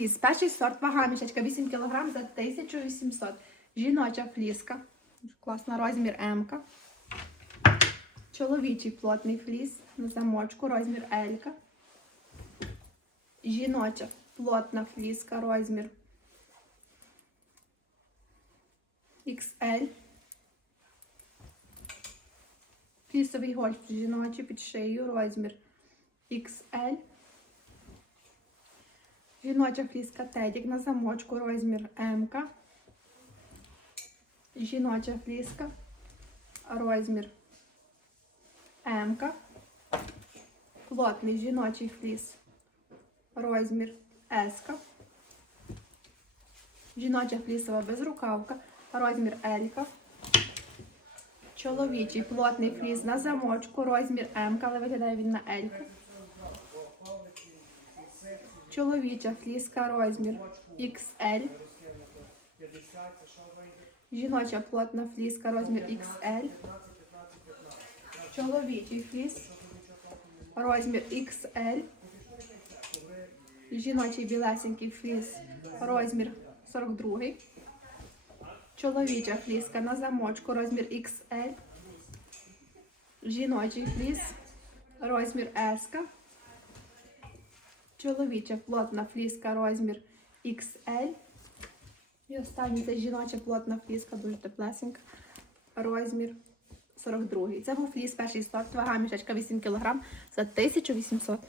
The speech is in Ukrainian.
Із перший сорт вага мішечка 8 кг за 1800. Жіноча фліска. Класна розмір М. -ка. Чоловічий плотний фліс на замочку, розмір L. -ка. Жіноча плотна фліска, розмір XL. Флісовий гольф жіночий під шию, розмір XL. Жіноча фліска Тедік на замочку, розмір М. Жіноча фліска, розмір М. Плотний жіночий фліс, розмір С. Жіноча флісова безрукавка, розмір L. Чоловічий плотний фліс на замочку, розмір М, але виглядає він на L. Чоловіча фліска, розмір XL. Жіноча плотна фліска, розмір XL. Чоловічий фліс, розмір XL. Жіночий білесенький фліс, розмір 42. Чоловіча фліска на замочку, розмір XL. Жіночий фліс, розмір S. Чоловіча плотна фліска, розмір XL. І останній це жіноча плотна фліска, дуже теплесенька. Розмір 42. Це був фліс перший сорт, вага мішечка 8 кг за 1800.